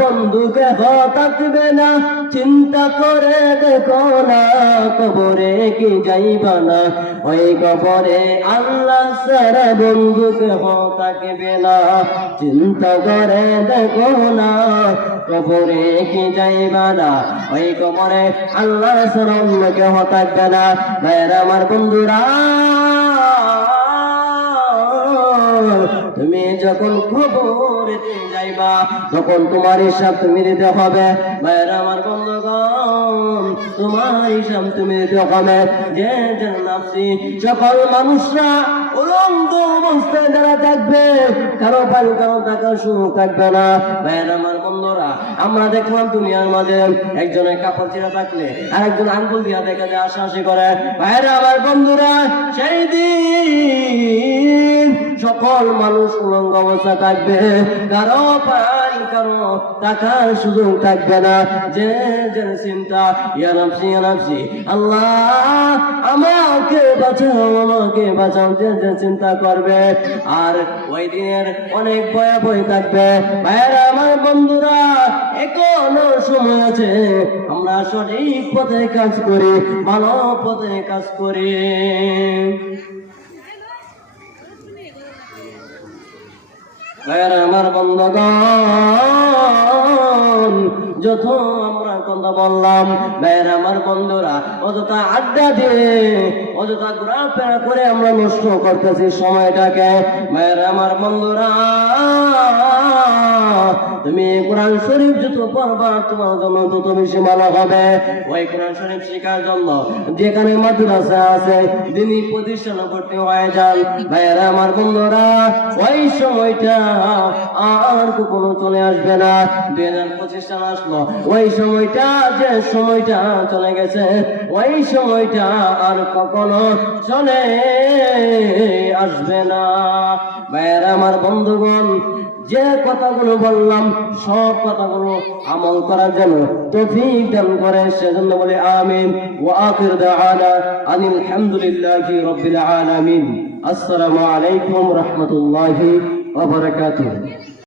বন্ধুকে থাকবে না, চিন্তা করে দেখো না, কবরে কি যাইবা না, ওই কবরে আল্লাহ ছাড়া বন্ধুকে থাকবে না, চিন্তা করে দেখো না, কবরে কি যাইবা না, ওই কবরে আল্লাহ ছাড়া অন্য কেউ থাকবে না। ভাইরা আমার বন্ধুরা, তুমি যখন কবরেতে যাইবা তখন তোমার হিসাব তুমি দিতে হবে। ভাইরা আমার বন্ধুগণ, তোমার হিসাব তুমি দিতে হবে। যে নাফসি, সকল মানুষরা উলঙ্গ অবস্থায় যারা থাকবে, কারো পানি কারো টাকা সুযোগ থাকবে না। ভাইরা আমার বন্ধুরা, আমরা দেখলাম দুনিয়ার মাঝে একজনের কাপড় ছিঁড়া থাকলে আরেকজন আঙ্গুল দিয়া দেখা যায় আশাআশি করে। ভাইরা আমার বন্ধুরা, সেই দিন সকল মানুষ উলঙ্গ অবস্থা থাকবে, কারো পানি কারো টাকার সুযোগ থাকবে না। যে যে চিন্তা ইয়া নাফসি ইয়া নাফসি, আল্লাহ আমাকে বাঁচাও আমাকে বাঁচাও, যে যে চিন্তা করবে। আর ওই দিনের অনেক ভয়াবহ থাকবে। ভাইরা আমার বন্ধুরা, এখনো সময় আছে, আমরা সঠিক পথে কাজ করি, ভালো পথে কাজ করি। ভাইরা আমার বন্ধুগণ, যত আমরা কথা বললাম, ভাইরা আমার বন্ধুরা, অযথা আড্ডা দিয়ে অযথা ঘোরাফেরা করে আমরা নষ্ট করতেছি সময়টাকে। ভাইরা আমার বন্ধুরা, তুমি কোরআন শরীফ যত পড়বা তোমার জন্য তত বেশি ভালো হবে। ওই কোরআন শরীফ শেখার জন্য যেখানে মাদ্রাসা আছে, দিনী প্রতিষ্ঠানে ভর্তি হয়ে যান। ভাইরা আমার বন্ধুরা, ওই সময়টা আর কখনো চলে আসবে না। 2025 সাল আসলো, ওই সময়টা যে সময়টা চলে গেছে, ওই সময়টা আর কখনো চলে আসবে না। ভাইরা আমার বন্ধুগণ, যে কথাগুলো বললাম সব কথাগুলো আমল করার জন্য তৌফিক দান করে, সেজন্য বলি আমিন। ওয়া আখির দাওয়ানা আনিল হামদুলিল্লাহি রাব্বিল আলামিন। আসসালামু আলাইকুম রাহমাতুল্লাহি ওয়া বারাকাতুহু।